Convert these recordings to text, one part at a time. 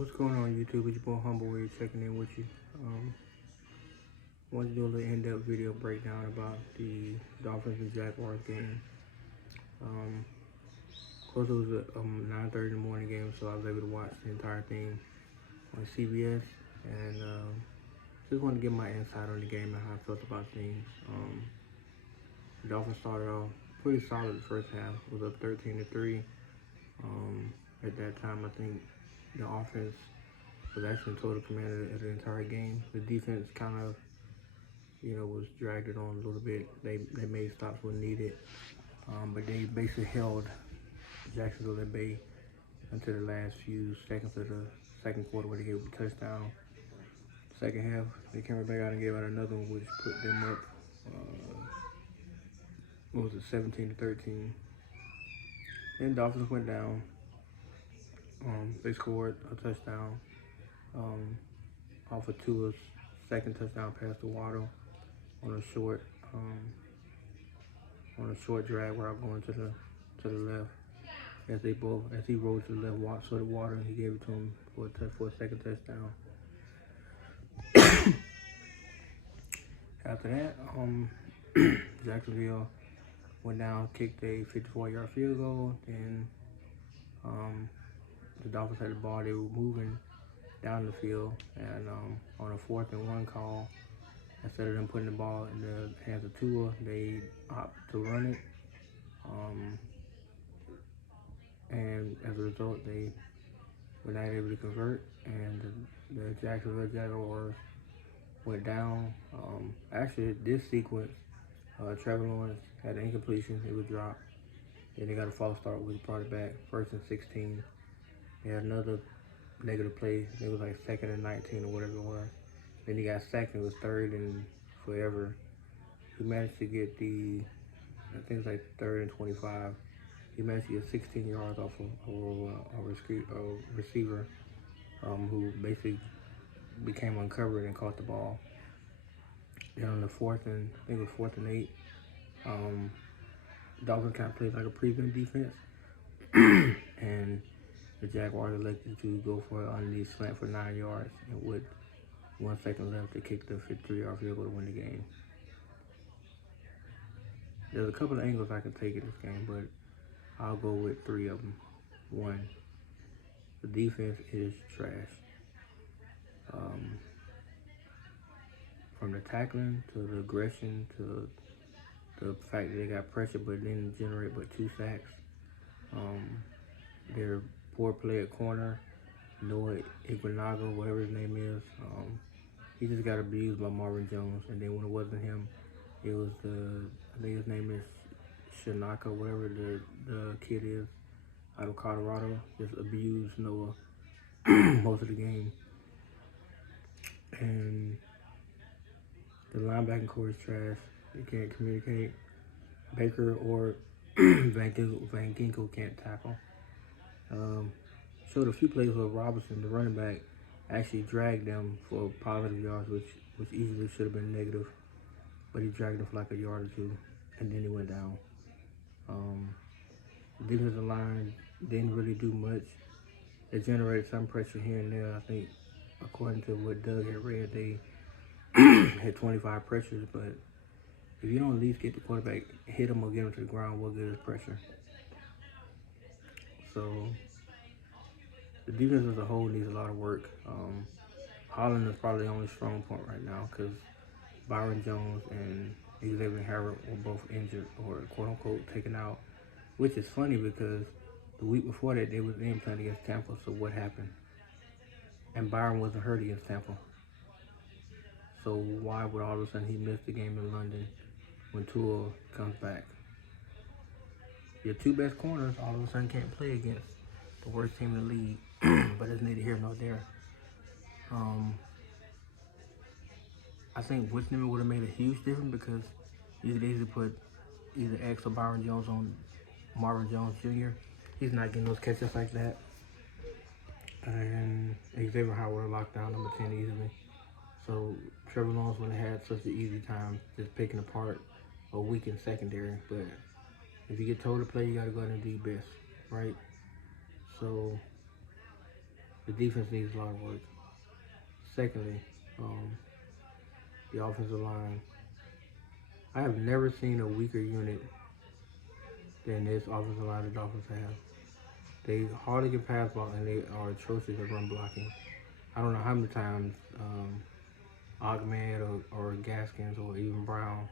What's going on YouTube? It's your boy Humble here checking in with you. Want to do a little in-depth video breakdown about the Dolphins and Jaguars game. Of course, it was a 9:30 in the morning game, so I was able to watch the entire thing on CBS, and just wanted to get my insight on the game and how I felt about things. The Dolphins started off pretty solid the first half. It was up 13-3. At that time, I think the offense was actually in total command of the entire game. The defense kind of, was dragged it on a little bit. They made stops when needed, but they basically held Jacksonville at bay until the last few seconds of the second quarter where they gave a touchdown. Second half, they came right back out and gave out another one, which put them up, 17-13. Then Dolphins went down. They scored a touchdown off of Tua's second touchdown pass to Waddle on a short drag route going to the left. As he rolled to the left, so the Water, he gave it to him for a second touchdown. After that, Jacksonville went down, kicked a 54-yard field goal, and the Dolphins had the ball. They were moving down the field, and on a 4th-and-1 call, instead of them putting the ball in the hands of Tua, they opted to run it. And as a result, they were not able to convert, and the Jacksonville Jaguars went down. Actually, this sequence, Trevor Lawrence had an incompletion. It was dropped. Then they got a false start, which brought it back. 1st and 16. They had another negative play. It was like 2nd and 19 or whatever it was. Then he got sacked. It was 3rd and forever. He managed to get I think it was like 3rd and 25. He managed to get 16 yards off of a receiver who basically became uncovered and caught the ball. Then on the 4th and, I think it was 4th and 8, Dolphins kind of played like a prevent defense. And the Jaguars elected to go for an underneath slant for 9 yards, and with 1 second left to kick the 53-yard field goal to win the game. There's a couple of angles I can take in this game, but I'll go with 3 of them. 1, the defense is trash. From the tackling to the aggression to the fact that they got pressure but didn't generate but 2 sacks. Their poor play at corner, Noah Iguanaga, whatever his name is, he just got abused by Marvin Jones. And then when it wasn't him, it was I think his name is Shanaka, whatever the kid is, out of Colorado, just abused Noah most of the game. And the linebacking core is trash. They can't communicate. Baker or Van Ginkel can't tackle. Showed a few plays where Robinson, the running back, actually dragged them for positive yards, which easily should have been negative. But he dragged them for like a yard or 2, and then he went down. The defensive line didn't really do much. They generated some pressure here and there. I think, according to what Doug had read, they had 25 pressures, but if you don't at least get the quarterback, hit him or get him to the ground, what good is pressure? So the defense as a whole needs a lot of work. Holland is probably the only strong point right now because Byron Jones and Xavier Howard were both injured or quote-unquote taken out, which is funny because the week before that they was in playing against Tampa, so what happened? And Byron wasn't hurt against Tampa. So why would all of a sudden he miss the game in London when Tua comes back? Your 2 best corners all of a sudden can't play against the worst team in the league, but it's neither here nor there. I think Whitney would have made a huge difference because you could easily put either X or Byron Jones on Marvin Jones Jr. He's not getting those catches like that. And Xavier Howard locked down number 10 easily. So Trevor Lawrence would have had such an easy time just picking apart a weakened secondary. But if you get told to play, you got to go out and do your best, right? So The defense needs a lot of work. Secondly, um, the offensive line. I have never seen a weaker unit than this offensive line the Dolphins have. They hardly can pass block and they are atrocious at run blocking. I don't know how many times Ahmed or Gaskins or even Brown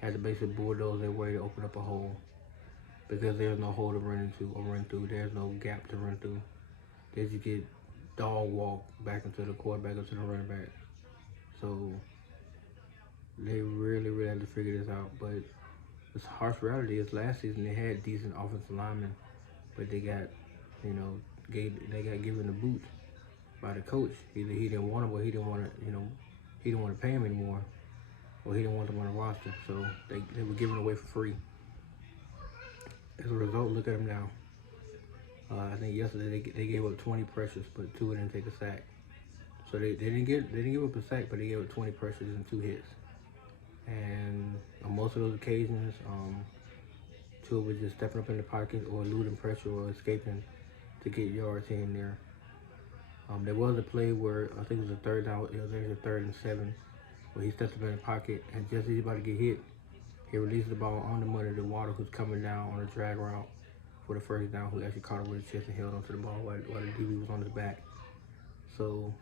had to basically bulldoze their way to open up a hole because there's no hole to run into or run through. There's no gap to run through. They just get dog walk back into the quarterback, into the running back. So they really had to figure this out. But the harsh reality is last season they had decent offensive linemen, but they got, they got given the boot by the coach. Either he didn't want him or he didn't want to, he didn't want to pay him anymore, or he didn't want them on the roster. So they were giving away for free. As a result, look at them now. I think yesterday they gave up 20 pressures, but 2 didn't take a sack. So they didn't give up a sack, but they gave up 20 pressures and 2 hits. And on most of those occasions, Tua was just stepping up in the pocket or eluding pressure or escaping to get yards here and there. There was a play where I think it was a third down. It was a 3rd and 7, where he stepped up in the pocket and just as he's about to get hit, he released the ball on the money to Water, who's coming down on a drag route for the first down, who actually caught it with his chest and held onto the ball while the DB was on his back. So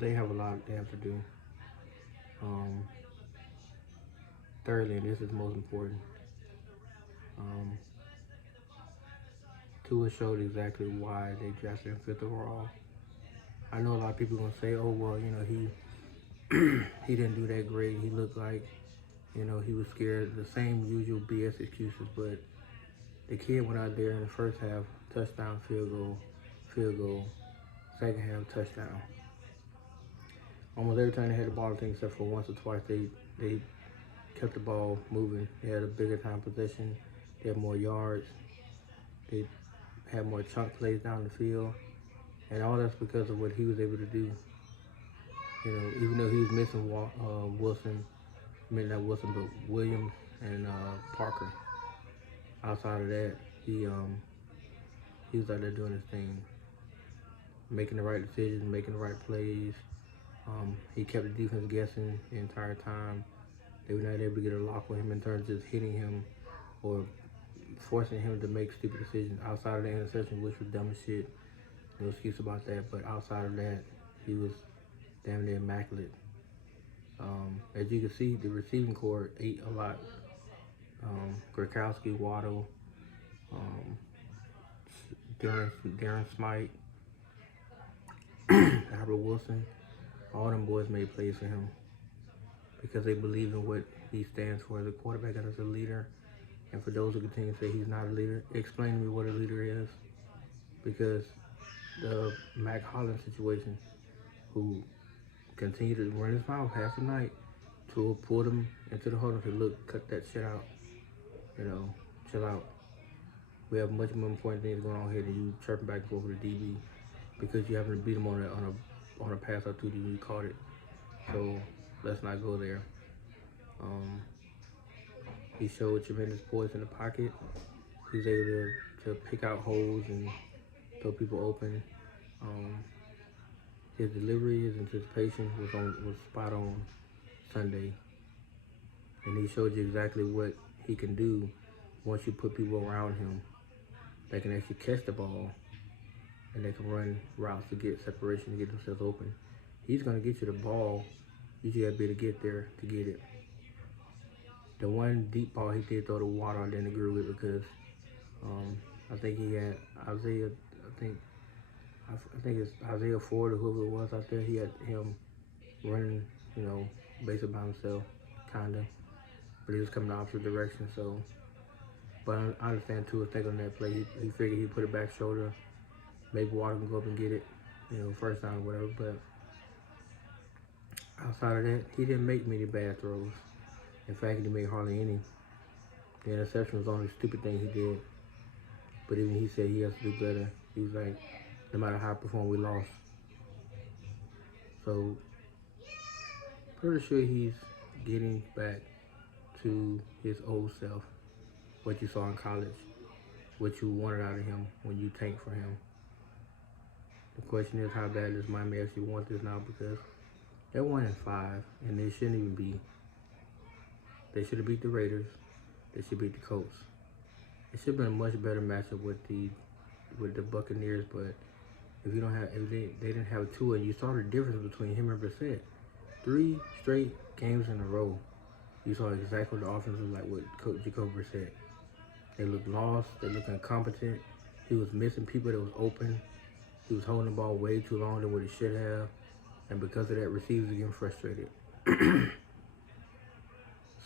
they have a lot they have to do. Thirdly, and this is most important, Tua showed exactly why they drafted him 5th overall. I know a lot of people are gonna say, "Oh well, he he didn't do that great. He looked like, he was scared." The same usual BS excuses, but the kid went out there in the first half, touchdown, field goal, second half, touchdown. Almost every time they had the ball, I think except for once or twice, they kept the ball moving. They had a bigger time possession. They had more yards. They had more chunk plays down the field. And all that's because of what he was able to do. Even though he was missing Wilson, not Wilson, but Williams and Parker. Outside of that, he was out there doing his thing, making the right decisions, making the right plays. He kept the defense guessing the entire time. They were not able to get a lock on him in terms of just hitting him or forcing him to make stupid decisions. Outside of the interception, which was dumb as shit, no excuse about that. But outside of that, he was damn near immaculate. As you can see, the receiving corps ate a lot. Gronkowski, Waddle, Darren Smite, Albert Wilson, all them boys made plays for him because they believe in what he stands for as a quarterback and as a leader. And for those who continue to say he's not a leader, explain to me what a leader is. Because the Mac Hollins situation, who continued to run his mouth half the night, to pull him into the huddle and say, "Look, cut that shit out. Chill out. We have much more important things going on here than you chirping back and forth with the DB because you happen to beat him on a pass out to you, you caught it. So let's not go there." He showed tremendous poise in the pocket. He's able to pick out holes and throw people open. His delivery, his anticipation was spot on Sunday, and he showed you exactly what he can do once you put people around him that can actually catch the ball and they can run routes to get separation to get themselves open. He's going to get you the ball. You just got to be able to get there to get it. The one deep ball he did throw to Water, I didn't agree with because I think he had Isaiah. I think it's Isaiah Ford or whoever it was out there. He had him running, basically by himself, kinda, but he was coming the opposite direction. So, but I understand too. Think on that play, he figured he'd put it back shoulder. Maybe Water can go up and get it, first down or whatever. But outside of that, he didn't make many bad throws. In fact, he made hardly any. The interception was the only stupid thing he did. But even he said he has to do better. He was like, no matter how I perform, we lost. So, pretty sure he's getting back to his old self, what you saw in college. what you wanted out of him when you tanked for him. The question is, how bad does Miami actually want this now? Because they're 1-5, and they shouldn't even be. They should have beat the Raiders. They should beat the Colts. It should have been a much better matchup with the Buccaneers, but if they didn't have Tua, and you saw the difference between him and Brissett. 3 straight games in a row, you saw exactly what the offense was like with Coach Jacoby Brissett. They looked lost. They looked incompetent. He was missing people that was open. He was holding the ball way too long than what he should have. And because of that, receivers are getting frustrated.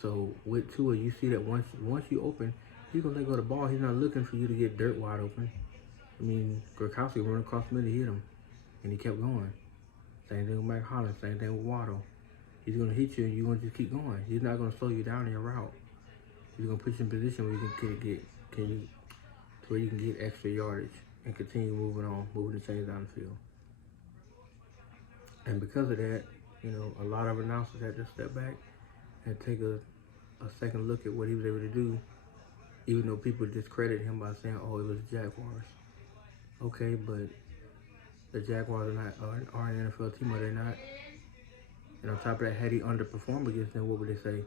So with Tua, you see that once you open, he's going to let go of the ball. He's not looking for you to get dirt wide open. I mean, Gronkowski ran across the middle to hit him, and he kept going. Same thing with Mike Hollins. Same thing with Waddle. He's going to hit you, and you're going to just keep going. He's not going to slow you down in your route. He's going to put you in position where you can get extra yardage and continue moving the chains down the field. And because of that, a lot of announcers had to step back and take a second look at what he was able to do, even though people discredit him by saying, oh, it was the Jaguars. Okay, but the Jaguars are an NFL team, are they not? And on top of that, had he underperformed against them, what would they say?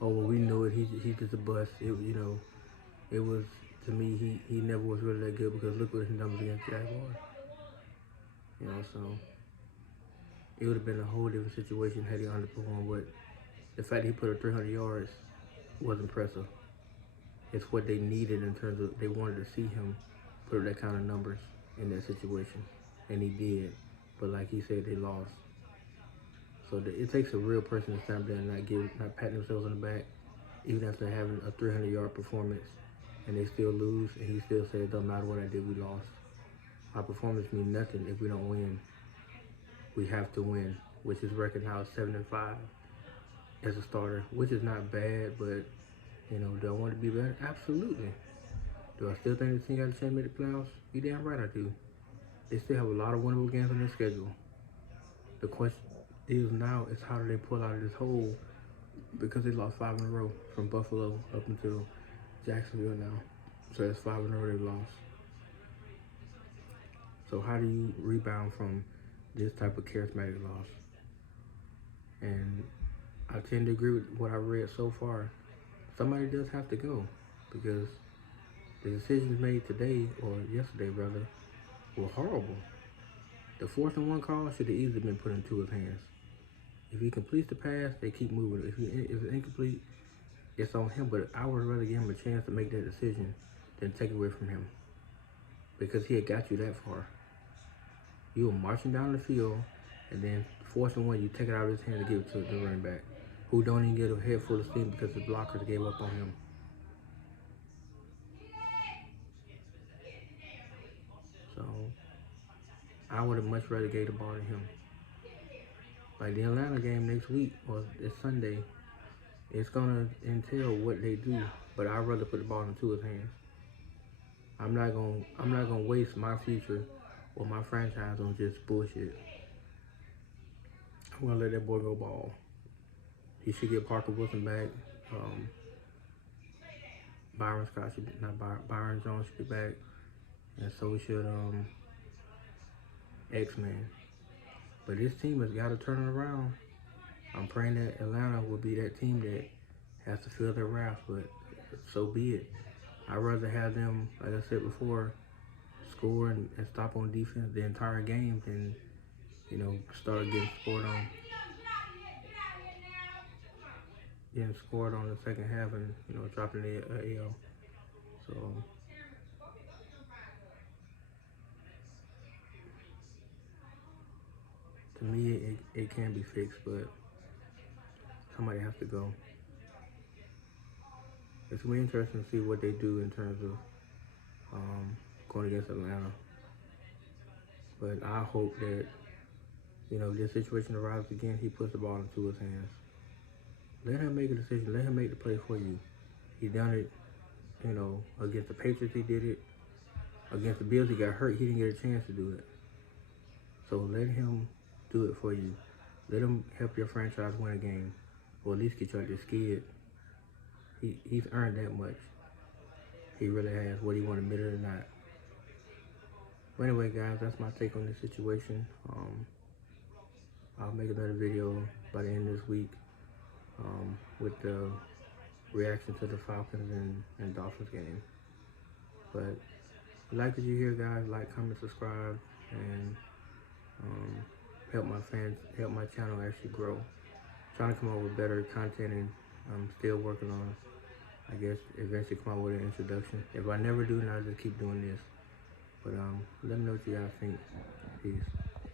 Oh, well, we know it. He's just a bust. It was, to me, he never was really that good, because look what his numbers against Jaguars. So it would have been a whole different situation had he underperformed. But the fact that he put up 300 yards was impressive. It's what they needed in terms of they wanted to see him put up that kind of numbers in that situation, and he did. But like he said, they lost. So it takes a real person to stand there and not pat themselves on the back, even after having a 300-yard performance, and they still lose, and he still said, it don't matter what I did, we lost. Our performance means nothing if we don't win. We have to win, which is record now 7-5 as a starter, which is not bad, but, do I want to be better? Absolutely. Do I still think the team got a chance to make the playoffs? You damn right I do. They still have a lot of winnable games on their schedule. The question is now is how do they pull out of this hole, because they lost 5 in a row from Buffalo up until Jacksonville now. So that's 5 in a row they've lost. So how do you rebound from this type of charismatic loss? And I tend to agree with what I read so far. Somebody does have to go, because the decisions made today, or yesterday rather, were horrible. The 4th and 1 call should have easily been put into his hands. If he completes the pass, they keep moving. If it's incomplete, it's on him. But I would rather give him a chance to make that decision than take it away from him, because he had got you that far. You were marching down the field, and then 4th and 1, you take it out of his hand to give it to the running back, who don't even get a head full of steam because his blockers gave up on him. So I would have much rather gave the ball to him. Like the Atlanta game next week, or this Sunday, it's gonna entail what they do, but I'd rather put the ball into his hands. I'm not gonna waste my future or my franchise on just bullshit. I'm gonna let that boy go ball. He should get Parker Wilson back. Byron Jones should be back, and so should X-Man. But this team has got to turn it around. I'm praying that Atlanta will be that team that has to feel their wrath, but so be it. I'd rather have them, like I said before, score and stop on defense the entire game than, start getting scored on. Getting scored on the second half and, dropping the AL. So to me, it can be fixed, but somebody has to go. It's going to be interesting to see what they do in terms of going against Atlanta. But I hope that, if this situation arrives again, he puts the ball into his hands. Let him make a decision. Let him make the play for you. He done it, against the Patriots he did it. Against the Bills he got hurt. He didn't get a chance to do it. So let him do it for you. Let him help your franchise win a game, or at least get you out this skid. He's earned that much. he really has, whether you want to admit it or not. But anyway, guys, that's my take on this situation. I'll make another video by the end of this week with the reaction to the Falcons and Dolphins game. But if you like what you hear, guys, like, comment, subscribe, and help my channel actually grow. Trying to come up with better content, and I'm still working on, I guess, eventually come up with an introduction. If I never do, then I'll just keep doing this. But let me know what you guys think. Peace.